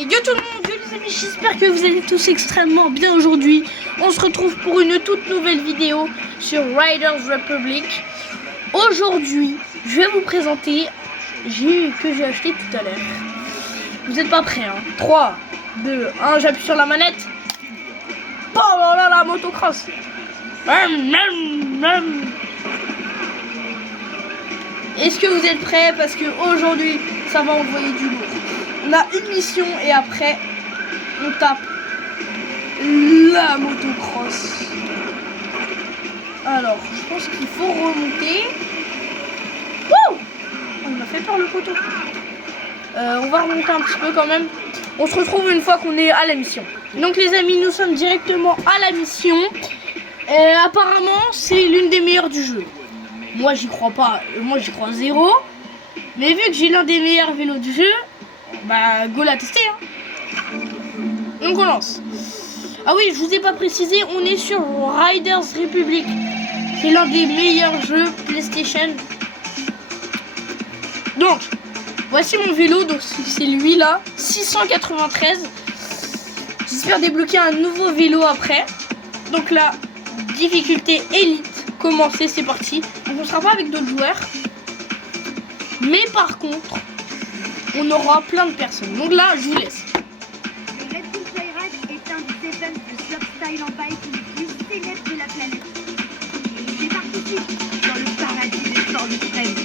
Yo tout le monde, yo les amis, j'espère que vous allez tous extrêmement bien aujourd'hui. On se retrouve pour une toute nouvelle vidéo sur Riders Republic. Aujourd'hui, je vais vous présenter que j'ai acheté tout à l'heure. Vous n'êtes pas prêts, hein? 3, 2, 1, j'appuie sur la manette. Oh là là, la motocross. Est-ce que vous êtes prêts? Parce que aujourd'hui, ça va envoyer du lourd. On a une mission et après, on tape la motocross. Alors, je pense qu'il faut remonter. Wouh! On m'a fait peur le poteau. On va remonter un petit peu quand même. On se retrouve une fois qu'on est à la mission. Donc les amis, nous sommes directement à la mission. Apparemment, c'est l'une des meilleures du jeu. Moi, j'y crois pas. Moi, j'y crois zéro. Mais vu que j'ai l'un des meilleurs vélos du jeu, bah, go la tester, hein. Donc on lance. Ah oui, je vous ai pas précisé, on est sur Riders Republic. C'est l'un des meilleurs jeux PlayStation. Donc, voici mon vélo. Donc c'est lui là, 693. J'espère débloquer un nouveau vélo après. Donc la difficulté élite. Commencer, c'est parti. Donc on sera pas avec d'autres joueurs. Mais par contre, on aura plein de personnes. Donc là, je vous laisse. Le Red Bull Joyride est un des events de slopestyle en bike les plus célèbres de la planète. J'ai participé dans le paradis des sports extrêmes.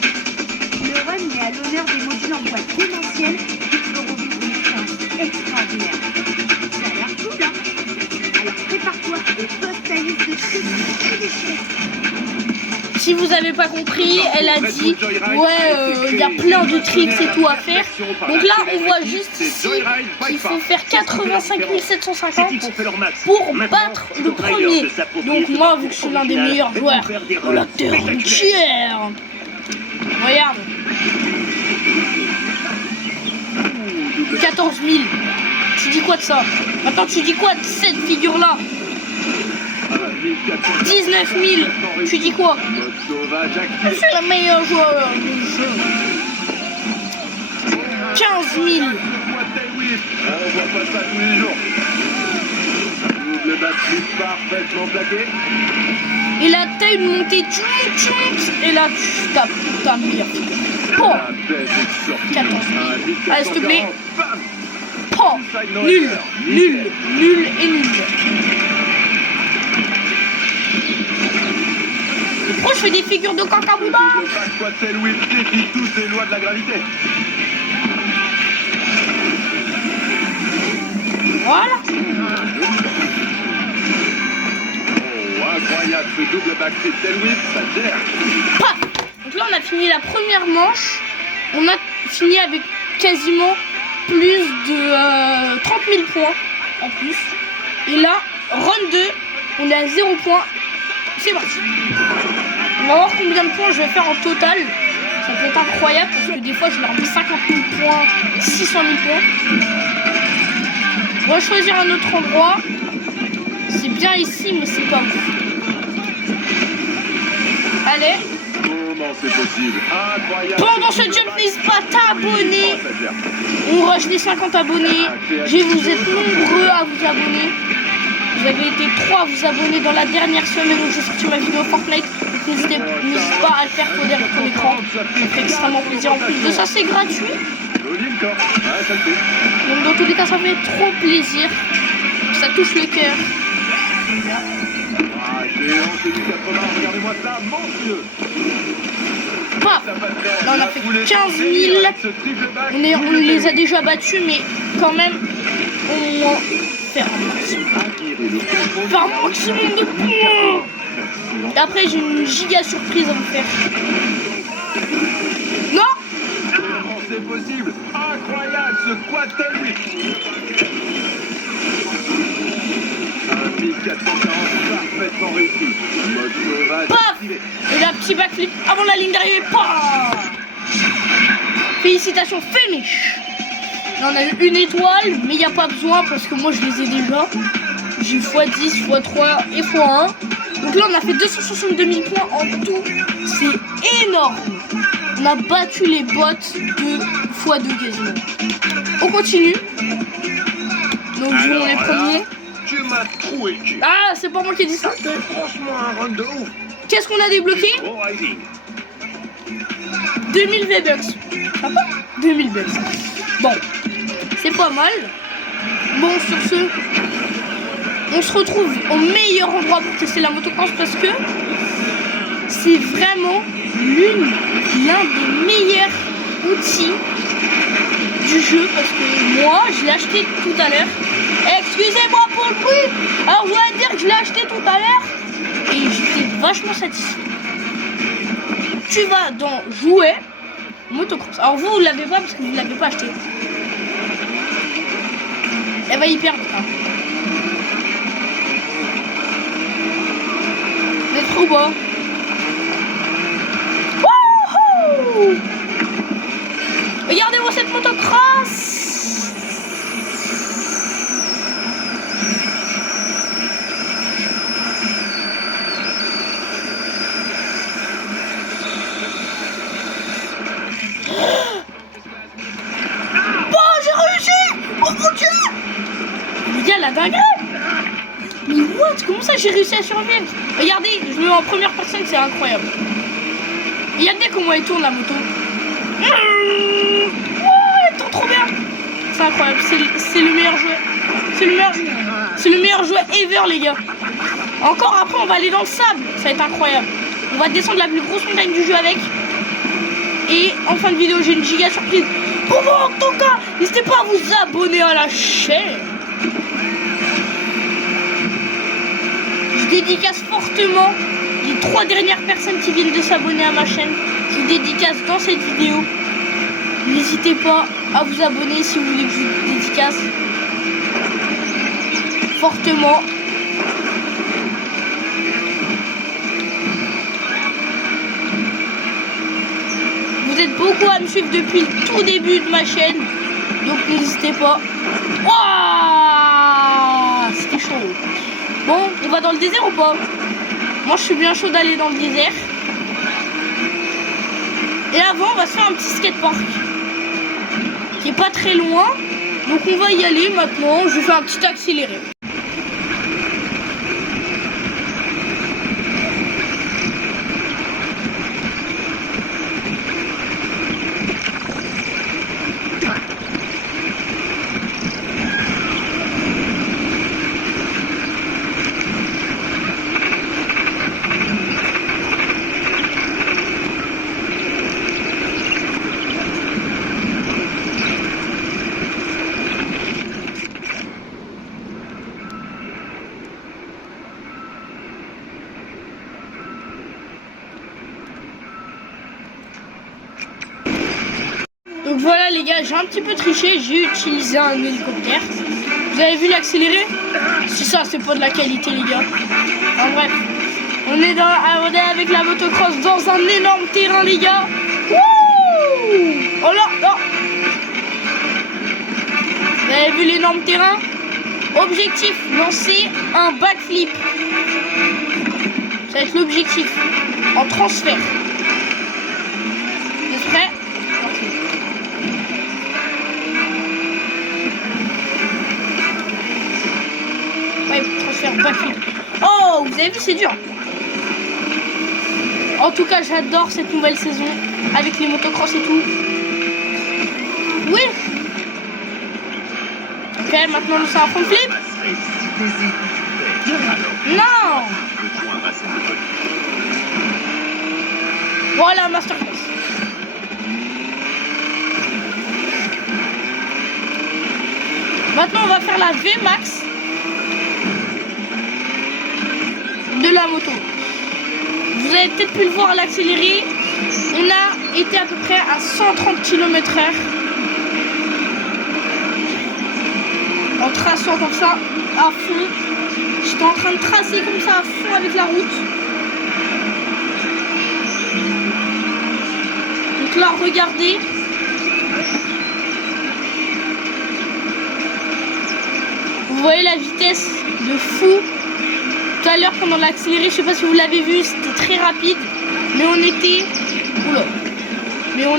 Le run met à l'honneur des modules en bois démentiels qui feront vivre une expérience extraordinaire. Ça a l'air cool, hein? Alors prépare-toi et pose ta liste de trucs très déchirés. Si vous avez pas compris, elle a dit ouais, il y a plein de tricks et tout à faire. Donc là, on voit juste ici qu'il faut faire 85 750 pour battre le premier. Donc moi, vu que je suis l'un des meilleurs joueurs de la terre entière, regarde, 14 000. Tu dis quoi de ça? Attends, tu dis quoi de cette figure-là? 19 000. Tu dis quoi? Je suis le meilleur joueur du jeu. 15 000. On voit pas ça tous les jours. Double batterie parfaitement plaqué. Et là, t'as une montée, et là, tu tapes ta meilleure figure. Oh, 14 000. Allez, s'il te plaît. Oh, nul et nul. Pourquoi je fais des figures de cacaboudin? Le Quad-Tail Whip défie toutes les lois de la gravité. Voilà. Oh, incroyable ce double backflip tail whip, ça gère. Paf. Donc là, on a fini la première manche. On a fini avec quasiment plus de 30 000 points en plus. Et là, run 2, on est à 0 points. C'est parti. On va voir combien de points je vais faire en total. Ça peut être incroyable parce que des fois je leur mets 50 000 points, 600 000 points. On va choisir un autre endroit. C'est bien ici, mais c'est pas ouf. Allez. Comment c'est possible? Incroyable. Pendant ce jump, n'hésite pas à t'abonner. On rush les 50 abonnés. Vous êtes nombreux à vous abonner. Vous avez été 3 à vous abonner dans la dernière semaine où j'ai sorti ma vidéo Fortnite. Donc n'hésite pas à le faire coder avec ton écran. Ça fait extrêmement plaisir. En plus de ça, c'est gratuit. Donc dans tous les cas, ça fait trop plaisir. Ça touche le cœur. Regardez-moi ça, monstrueux. Paf. Là, on a fait 15 000. On les a déjà battus, mais quand même, au moins faire un maximum de points. Et après, j'ai une giga surprise à vous faire. Non! Comment c'est possible? Incroyable ce Quad-Tail Whip. 1440 parfaitement réussi. Mode sauvage. Paf! Et là, petit backflip avant la ligne d'arrivée. Paf! Félicitations, finish! Là, on a eu une étoile, mais il n'y a pas besoin parce que moi je les ai déjà. J'ai x10, x3 et x1. Donc là, on a fait 262 000 points en tout. C'est énorme. On a battu les bots de x2 quasiment. On continue. jouons les Alors là, premiers. tu m'as troué le cul. Ah, c'est pas moi qui ai dit ça. C'était franchement un run de ouf. Qu'est-ce qu'on a débloqué? Du gros riding. 2000 V-Bucks. Ah pas 2000 bucks. Bon, c'est pas mal. Bon, sur ce, on se retrouve au meilleur endroit pour tester la motocross parce que c'est vraiment l'un des meilleurs outils du jeu parce que moi, je l'ai acheté tout à l'heure. Excusez-moi pour le bruit. Alors, je dois dire que je l'ai acheté tout à l'heure et j'étais vachement satisfait. Tu vas dans jouer motocross. Alors vous l'avez pas parce que vous ne l'avez pas acheté. Elle va hyper vite. Hein. Vous êtes trop beau. Wouhou! Regardez-moi cette motocross. La dinguerie! Mais what? Comment ça j'ai réussi à survivre? Regardez, je me mets en première personne, c'est incroyable. Regardez comment elle tourne la moto. Elle tourne trop bien. C'est incroyable, c'est le meilleur jouet. C'est le meilleur jouet ever les gars. Encore après on va aller dans le sable, ça va être incroyable. On va descendre la plus grosse montagne du jeu avec. Et en fin de vidéo j'ai une giga surprise. Pour vous en tout cas, n'hésitez pas à vous abonner à la chaîne. Je dédicace fortement les 3 dernières personnes qui viennent de s'abonner à ma chaîne. Je vous dédicace dans cette vidéo. N'hésitez pas à vous abonner si vous voulez que je vous dédicace fortement. Vous êtes beaucoup à me suivre depuis le tout début de ma chaîne. Donc n'hésitez pas. Waouh, c'était chaud. Bon, on va dans le désert ou pas? Moi, je suis bien chaud d'aller dans le désert. Et avant, on va se faire un petit skatepark. Qui est pas très loin. Donc, on va y aller maintenant. Je vais faire un petit accéléré. Donc voilà les gars, j'ai un petit peu triché, j'ai utilisé un hélicoptère. Vous avez vu l'accéléré? Si ça c'est pas de la qualité les gars. En bref, on est avec la motocross dans un énorme terrain les gars. Wouh! Oh là, là. Vous avez vu l'énorme terrain? Objectif, lancer un backflip. Ça va être l'objectif en transfert. Vous êtes prêts? Transfert backflip. Oh, vous avez vu, c'est dur. En tout cas, j'adore cette nouvelle saison avec les motocross et tout. Oui. Ok, maintenant nous sommes à front flip. Non. Voilà, masterclass. Maintenant, on va faire la V-Max de la moto. Vous avez peut-être pu le voir à l'accéléré. On a été à peu près à 130 km/h en traçant comme ça à fond. J'étais en train de tracer comme ça à fond avec la route. Donc là, regardez. Vous voyez la vitesse de fou. Tout à l'heure pendant l'accéléré, je sais pas si vous l'avez vu, c'était très rapide, mais on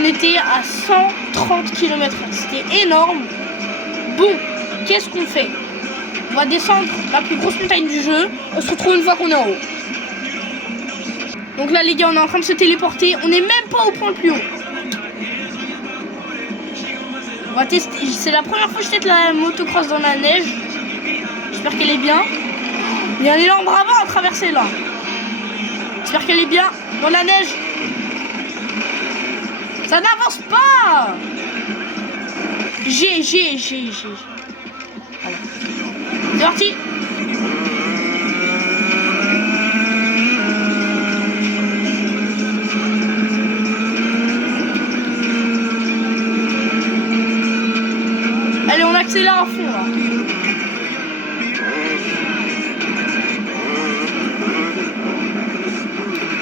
était à 130 km/h, c'était énorme. Bon, qu'est-ce qu'on fait? On va descendre la plus grosse montagne du jeu. On se retrouve une fois qu'on est en haut. Donc là les gars, on est en train de se téléporter. On n'est même pas au point le plus haut. On va tester. C'est la première fois que je teste la motocross dans la neige. J'espère qu'elle est bien. Il y a un énorme ravin à traverser là. J'espère qu'elle est bien dans la neige. Ça n'avance pas. J'ai. Voilà. C'est parti. Allez, on accélère à fond là.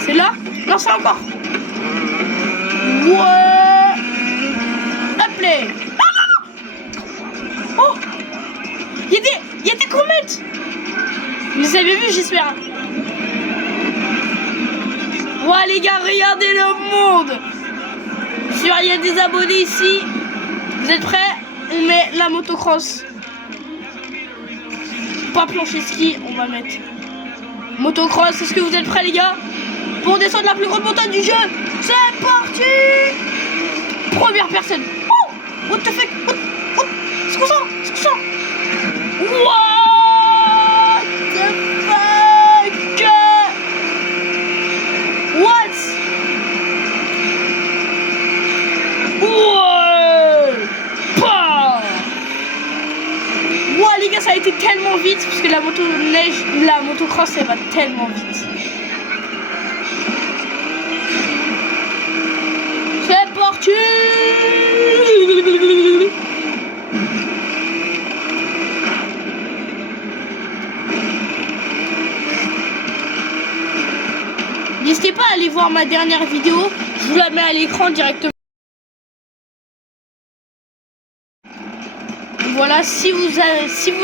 C'est là? Non, c'est encore. Ouais. Hop là. Oh, il y a des comètes. Vous les avez vus, j'espère. Ouais les gars, regardez le monde. Sûr, il y a des abonnés ici. Vous êtes prêts? On met la motocross. Pas plancher ski, on va mettre motocross. Est-ce que vous êtes prêts les gars? Pour descendre la plus grande montagne du jeu. C'est parti. Première personne. Oh, what the fuck? C'est quoi ça? C'est quoi ça? What the fuck? What? Ouais. Bah. Wow les gars, ça a été tellement vite parce que la motocross elle va tellement vite. C'est parti. N'hésitez pas à aller voir ma dernière vidéo, je vous la mets à l'écran directement. Voilà, si vous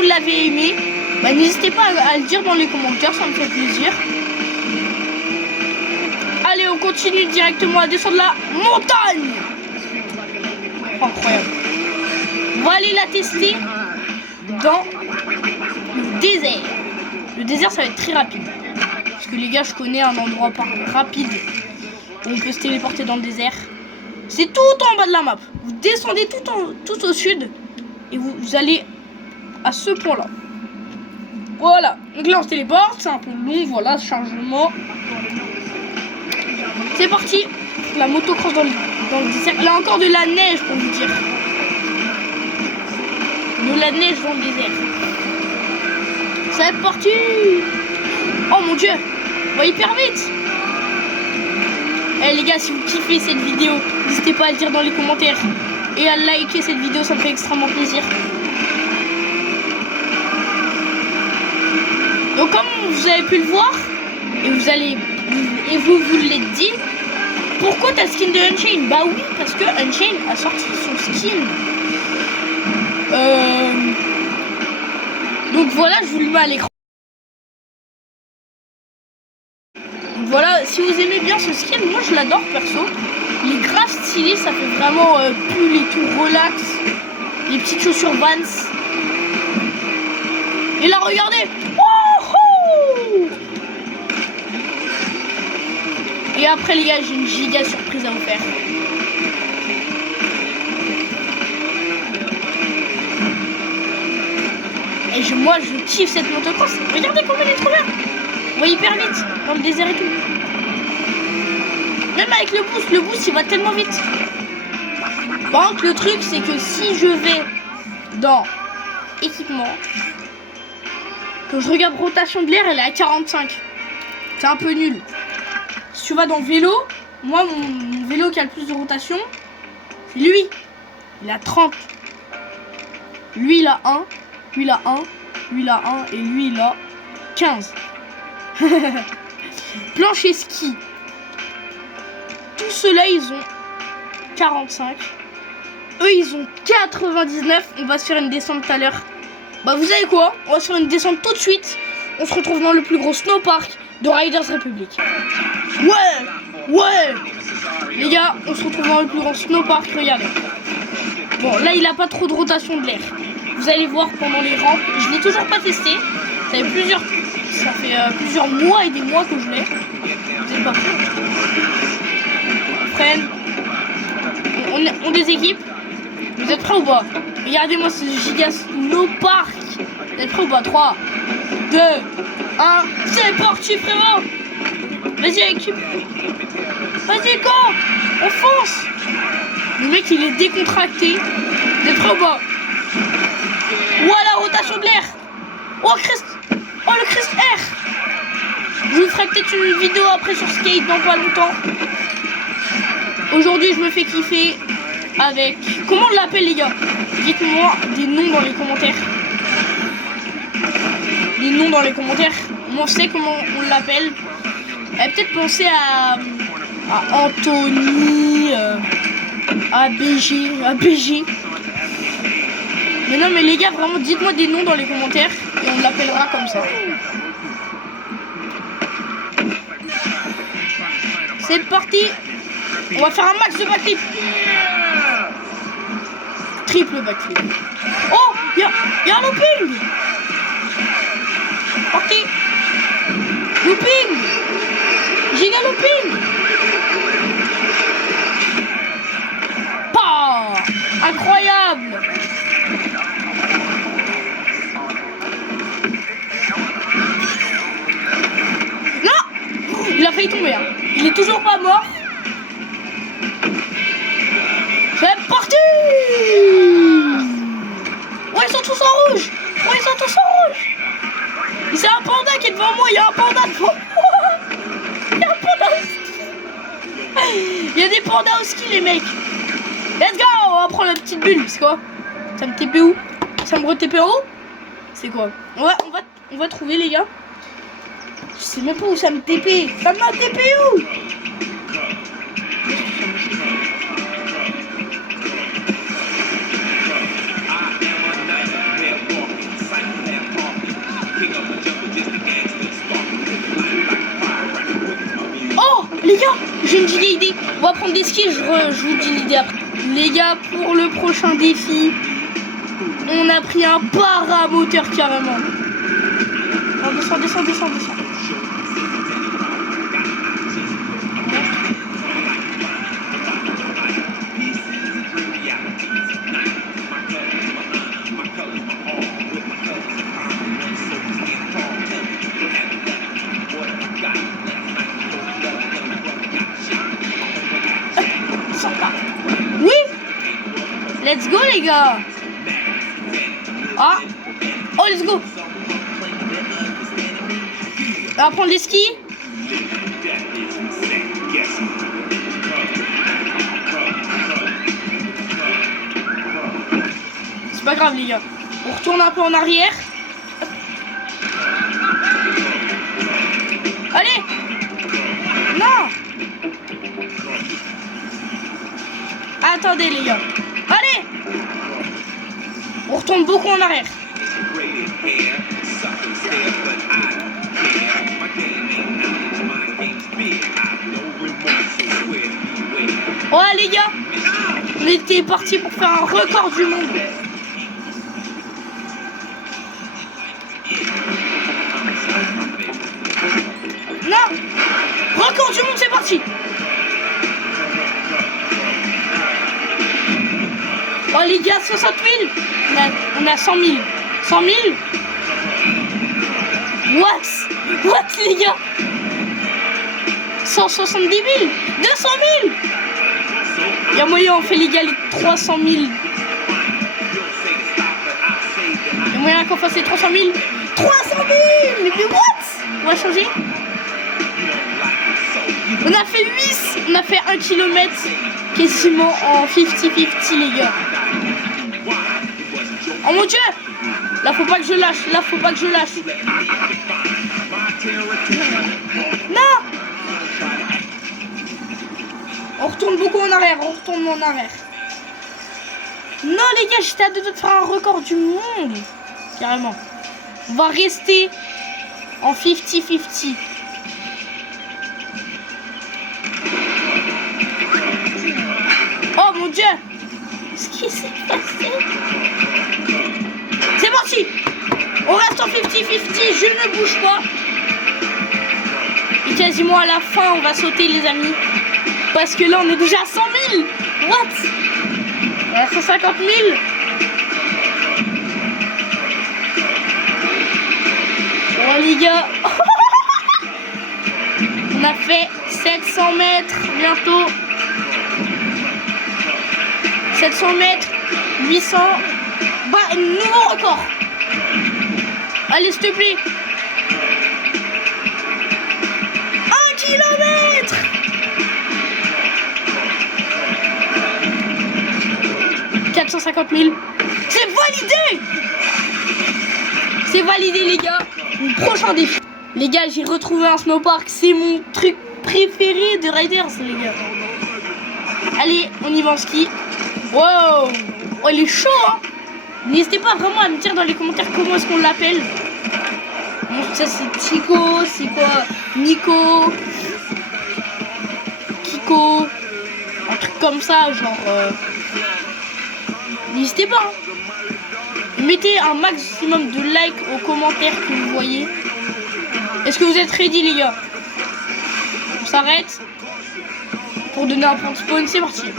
l'avez aimé, bah, n'hésitez pas à le dire dans les commentaires, ça me fait plaisir. Allez, on continue directement à descendre la montagne. Incroyable. On va aller la tester dans le désert. Le désert, ça va être très rapide. Parce que les gars, je connais un endroit rapide où on peut se téléporter dans le désert. C'est tout en bas de la map. Vous descendez tout au sud et vous allez à ce point-là. Voilà. Donc là, on se téléporte. C'est un peu long. Voilà, ce chargement. C'est parti. La motocross dans le désert. Là, encore de la neige pour vous dire. De la neige dans le désert. C'est parti. Oh mon dieu. On va hyper vite. Eh les gars, si vous kiffez cette vidéo, n'hésitez pas à le dire dans les commentaires. Et à liker cette vidéo, ça me fait extrêmement plaisir. Donc comme vous avez pu le voir, et vous l'êtes dit, pourquoi t'as le skin de Unchained? Bah oui, parce que Unchained a sorti son skin. Donc voilà, je vous le mets à l'écran. Voilà, si vous aimez bien ce skin, moi je l'adore perso. Il est grave stylé, ça fait vraiment pull et tout, relax. Les petites chaussures Vans. Et là, regardez. Wouhou! Et après les gars, j'ai une giga surprise à vous faire. Et moi je kiffe cette motocross. Regardez comment elle est trop bien. On va hyper vite dans le désert et tout. Même avec le boost il va tellement vite. Par contre le truc c'est que si je vais dans équipement, quand je regarde rotation de l'air, elle est à 45. C'est un peu nul. Si tu vas dans vélo, moi mon vélo qui a le plus de rotation, c'est lui. Il a 30. Lui il a 1. Lui il a 1. Lui il a 1. Et lui il a 15. Planche et ski. Tous ceux-là, ils ont 45. Eux, ils ont 99. On va se faire une descente tout à l'heure. Bah, vous savez quoi? On va se faire une descente tout de suite. On se retrouve dans le plus gros snowpark de Riders Republic. Ouais. Les gars, on se retrouve dans le plus grand snowpark. Regardez. Bon, là, il a pas trop de rotation de l'air. Vous allez voir pendant les rampes. Je l'ai toujours pas testé. Ça fait plusieurs mois et des mois que je l'ai. Vous êtes pas prêts? Freine. On des équipes. Vous êtes prêts ou pas? Regardez-moi ce giga snowpark. Vous êtes prêts ou pas? 3, 2, 1. C'est parti frérot. Vas-y équipe. Vas-y go. On fonce. Le mec il est décontracté. Vous êtes prêts ou pas? Voilà, rotation de l'air. Oh Christ. Oh le Christ R. Je vous ferai peut-être une vidéo après sur skate dans pas longtemps. Aujourd'hui je me fais kiffer avec... Comment on l'appelle les gars? Dites-moi des noms dans les commentaires. Des noms dans les commentaires. On sait comment on l'appelle. Peut-être penser à Anthony, à BG. Mais non mais les gars vraiment dites-moi des noms dans les commentaires et on l'appellera comme ça. C'est parti. On va faire un max de backflip. Triple backflip. Oh, il y a un looping. Parti. Looping. Giga looping. Pas. Incroyable. Non. Il a failli tomber. Hein. Il est toujours pas mort. C'est parti. Ouais, ils sont tous en rouge. C'est un panda qui est devant moi. Il y a un panda devant moi. Il y a des pandas au ski les mecs. Let's go. On va prendre la petite bulle. C'est quoi? Ça me TP où? Ça me re-TP en haut? C'est quoi? On va trouver les gars. Je sais même pas où ça me TP. Ça m'a TP où? Oh les gars, j'ai une giga idée. On va prendre des skis, je vous dis l'idée après. Les gars, pour le prochain défi, on a pris un paramoteur carrément. Alors, descends. Oui. Let's go les gars. Ah. Oh let's go. On va prendre les skis. C'est pas grave les gars. On retourne un peu en arrière. Allez. Non. Attendez les gars. Allez. On retourne beaucoup en arrière. Oh les gars, on était parti pour faire un record du monde. Non, record du monde, c'est parti. Oh les gars, 60 000. On a 100 000. 100 000. What les gars? 170 000. 200 000. Il y a moyen, on fait les gars les 300 000. Il y a moyen qu'on fasse les 300 000. 300 000. Mais what? On va changer. On a fait 8. On a fait 1 km quasiment en 50-50 les gars. Oh mon dieu. Là faut pas que je lâche. Non. On retourne beaucoup en arrière. Non les gars, j'étais à deux doigts de faire un record du monde. Carrément. On va rester en 50-50. Oh mon dieu. Qu'est-ce qui s'est passé? parti. On reste en 50-50, je ne bouge pas. Et quasiment à la fin, on va sauter les amis. Parce que là, on est déjà à 100 000. What? À 150 000. Oh les gars. On a fait 700 mètres bientôt. 700 mètres, 800. Bah, nouveau record. Allez, s'il te plaît. 1 kilomètre. « 450 000. C'est validé. C'est validé les gars. Mon prochain défi. Les gars, j'ai retrouvé un snowpark. C'est mon truc préféré de Riders les gars. Allez, on y va en ski. Wow. Oh, il est chaud hein. N'hésitez pas vraiment à me dire dans les commentaires comment est-ce qu'on l'appelle. Bon, ça c'est Chico, c'est quoi? Nico, Kiko, un truc comme ça, genre. N'hésitez pas. Hein. Mettez un maximum de likes aux commentaires que vous voyez. Est-ce que vous êtes ready les gars? On s'arrête pour donner un point de spawn, c'est parti.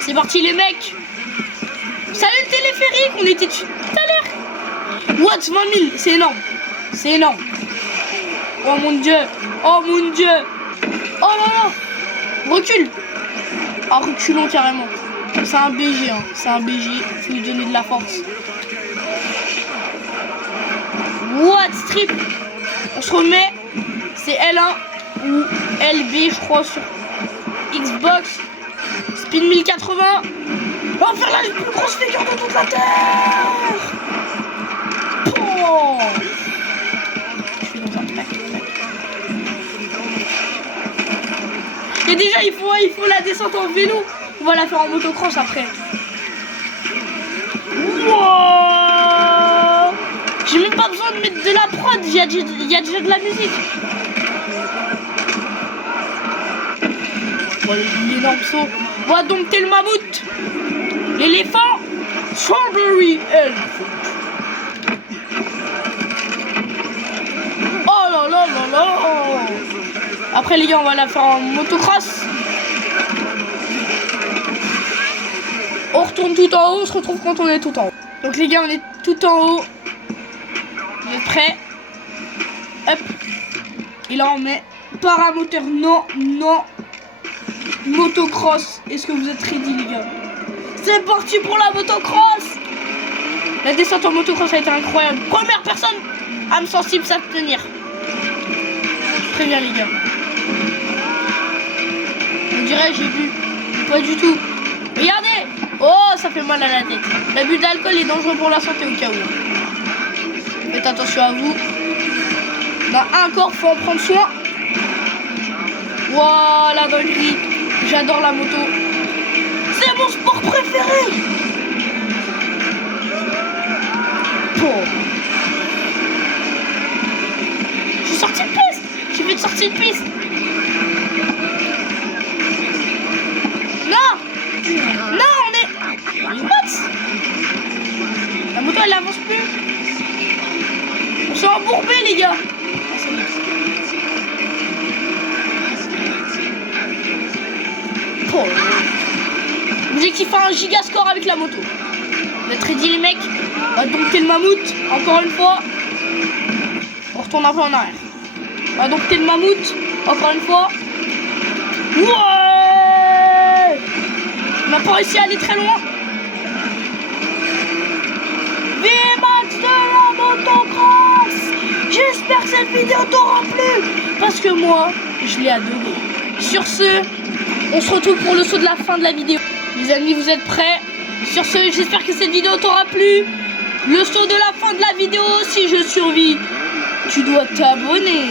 C'est parti les mecs. Salut le téléphérique, on était dessus tout à l'heure. What, 20 000, c'est énorme. C'est énorme. Oh mon dieu. Oh mon dieu. Oh là là. Recule. Ah, reculons carrément. C'est un BG, hein. C'est un BG. Faut lui donner de la force. What, strip. On se remet. C'est L1 ou LB, je crois, sur Xbox. Spin 1080. On va faire la plus grosse figure de toute la terre. Oh. Je fais comme ça. Tac, tac. Et déjà, il faut la descente en vélo. On va la faire en motocross après. Wow. J'ai même pas besoin de mettre de la prod. Il y a déjà de la musique. Voilà, l'énorme saut. On va dompter le mammouth. L'éléphant. Strawberry Elephant. Oh là là là là. Après les gars, on va la faire en motocross. On retourne tout en haut. On se retrouve quand on est tout en haut. Donc les gars, on est tout en haut. Vous êtes prêts? Hop. Et là on met paramoteur. Non, non. Motocross. Est-ce que vous êtes ready les gars? C'est parti pour la motocross. La descente en motocross a été incroyable. Première personne âme sensible s'abstenir. Je préviens les gars. On dirait j'ai bu. Pas du tout. Regardez. Oh, ça fait mal à la tête. L'abus d'alcool est dangereux pour la santé au cas où. Faites attention à vous. Dans un corps, faut en prendre soin. Voilà, dans le gris. J'adore la moto. C'est mon sport préféré. Oh. Je suis sorti de piste. J'ai fait de sortie de piste. Non. Non, on est... What? La moto, elle avance plus. On s'est embourbé, les gars. Oh. Objectif à un giga score avec la moto. Vous êtes ready les mecs? On va dompter le mammouth. Encore une fois. On retourne un peu en arrière. On va dompter le mammouth. Encore une fois. Ouais. On n'a pas réussi à aller très loin. VMAX de la motocross. J'espère que cette vidéo t'aura plu. Parce que moi, je l'ai adoré. Sur ce, on se retrouve pour le saut de la fin de la vidéo. Les amis, vous êtes prêts? Sur ce, j'espère que cette vidéo t'aura plu. Le saut de la fin de la vidéo, si je survis, tu dois t'abonner.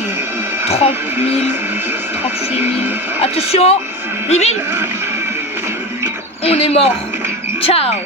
30 000, 38 000. Attention, reveal. On est mort. Ciao.